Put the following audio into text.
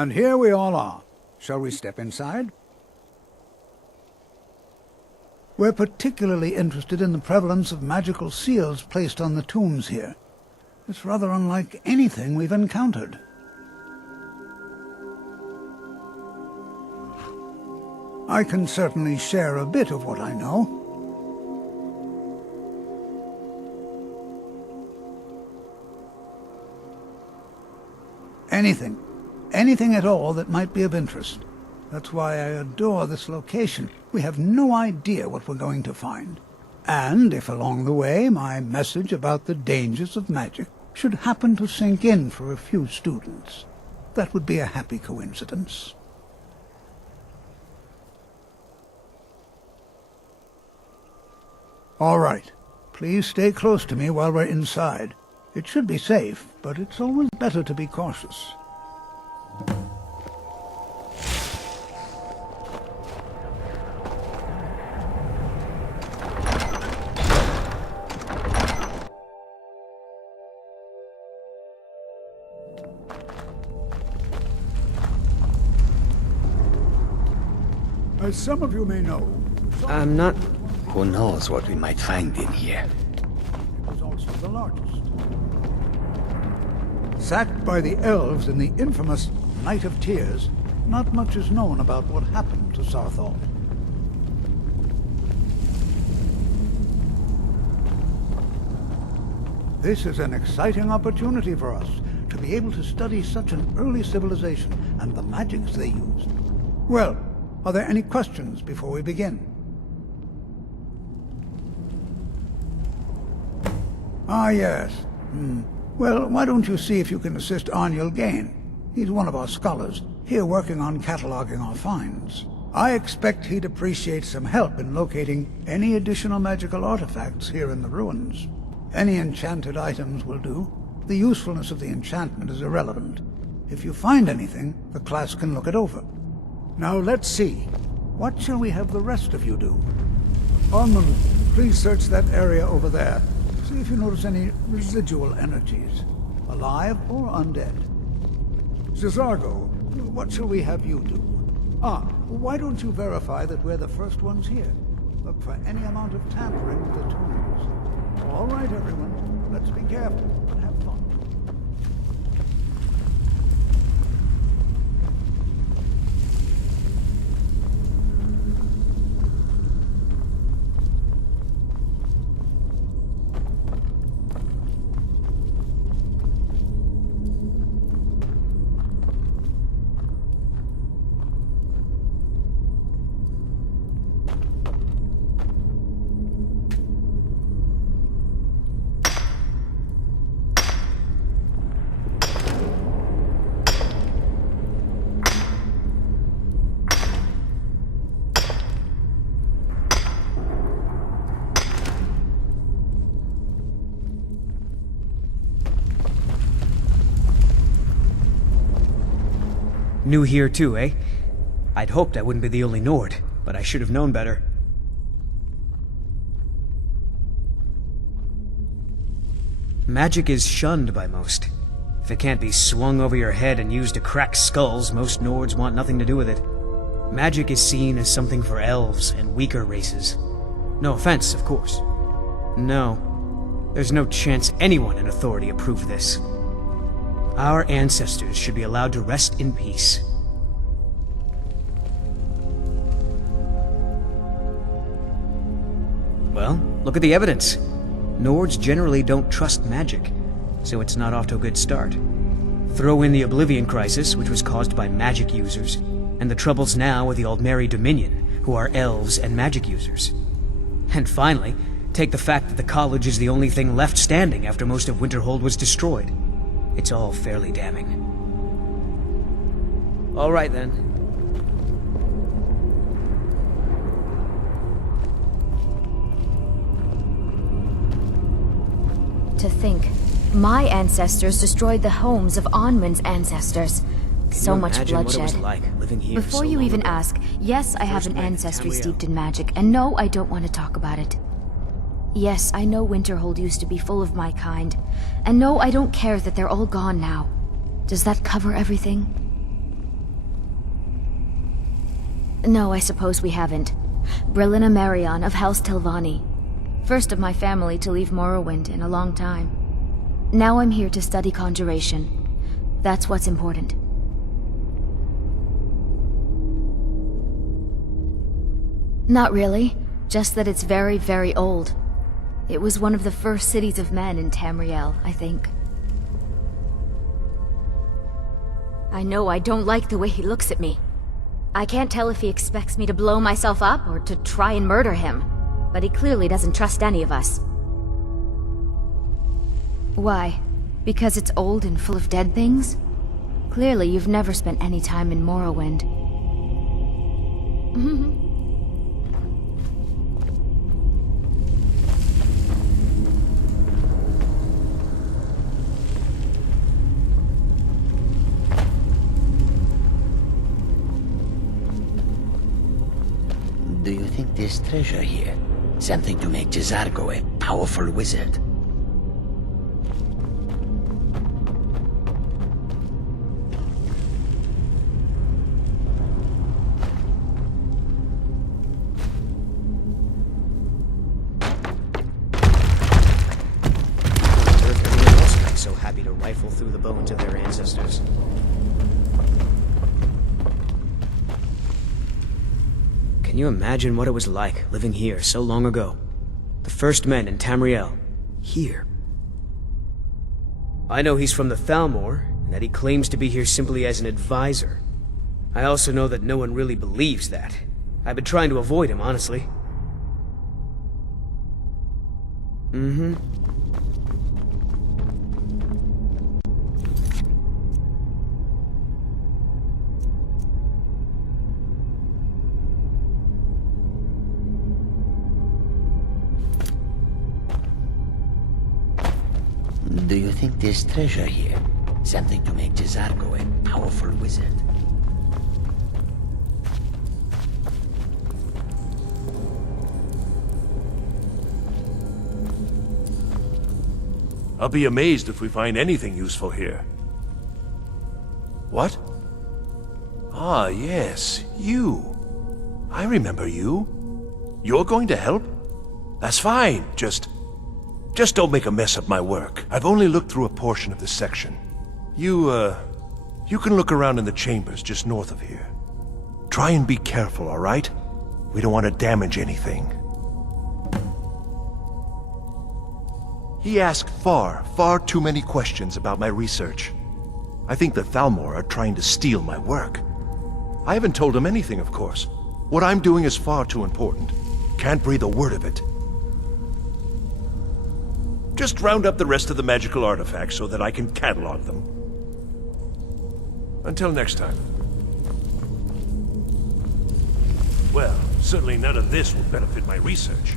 And here we all are. Shall we step inside? We're particularly interested in the prevalence of magical seals placed on the tombs here. It's rather unlike anything we've encountered. I can certainly share a bit of what I know. Anything at all that might be of interest. That's why I adore this location. We have no idea what we're going to find. And if along the way my message about the dangers of magic should happen to sink in for a few students, that would be a happy coincidence. All right. Please stay close to me while we're inside. It should be safe, but it's always better to be cautious. As some of you may know... I'm not... Who knows what we might find in here? It was also the largest. Sacked by the elves in the infamous Night of Tears, not much is known about what happened to Sarthal. This is an exciting opportunity for us to be able to study such an early civilization and the magics they used. Well, are there any questions before we begin? Ah, yes. Well, why don't you see if you can assist Arniel Gain? He's one of our scholars, here working on cataloging our finds. I expect he'd appreciate some help in locating any additional magical artifacts here in the ruins. Any enchanted items will do. The usefulness of the enchantment is irrelevant. If you find anything, the class can look it over. Now let's see. What shall we have the rest of you do? Armand, please search that area over there. See if you notice any residual energies, alive or undead. Cesargo, what shall we have you do? Why don't you verify that we're the first ones here? Look for any amount of tampering with the tombs. All right, everyone, let's be careful and have fun. New here too, eh? I'd hoped I wouldn't be the only Nord, but I should have known better. Magic is shunned by most. If it can't be swung over your head and used to crack skulls, most Nords want nothing to do with it. Magic is seen as something for elves and weaker races. No offense, of course. No, there's no chance anyone in authority approved this. Our ancestors should be allowed to rest in peace. Well, look at the evidence. Nords generally don't trust magic, so it's not off to a good start. Throw in the Oblivion Crisis, which was caused by magic users, and the troubles now with the Aldmeri Dominion, who are elves and magic users. And finally, take the fact that the college is the only thing left standing after most of Winterhold was destroyed. It's all fairly damning. All right, then. To think, my ancestors destroyed the homes of Onmund's ancestors. So much bloodshed. Before you even ask, yes, I have an ancestry steeped in magic, and no, I don't want to talk about it. Yes, I know Winterhold used to be full of my kind, and no, I don't care that they're all gone now. Does that cover everything? No, I suppose we haven't. Brillina Marion of House Tilvani. First of my family to leave Morrowind in a long time. Now I'm here to study conjuration. That's what's important. Not really. Just that it's very, very old. It was one of the first cities of men in Tamriel, I think. I know I don't like the way he looks at me. I can't tell if he expects me to blow myself up or to try and murder him, but he clearly doesn't trust any of us. Why? Because it's old and full of dead things? Clearly you've never spent any time in Morrowind. Do you think there's treasure here? Something to make Jazargo a powerful wizard? Everyone else would be so happy to rifle through the bones of their ancestors. Can you imagine what it was like living here so long ago? The first men in Tamriel. Here. I know he's from the Thalmor, and that he claims to be here simply as an advisor. I also know that no one really believes that. I've been trying to avoid him, honestly. Do you think there's treasure here? Something to make Jazargo a powerful wizard? I'll be amazed if we find anything useful here. What? Ah, yes, you. I remember you. You're going to help? That's fine, just don't make a mess of my work. I've only looked through a portion of this section. You can look around in the chambers just north of here. Try and be careful, all right? We don't want to damage anything. He asked far too many questions about my research. I think the Thalmor are trying to steal my work. I haven't told him anything, of course. What I'm doing is far too important. Can't breathe a word of it. Just round up the rest of the magical artifacts so that I can catalog them. Until next time. Well, certainly none of this will benefit my research.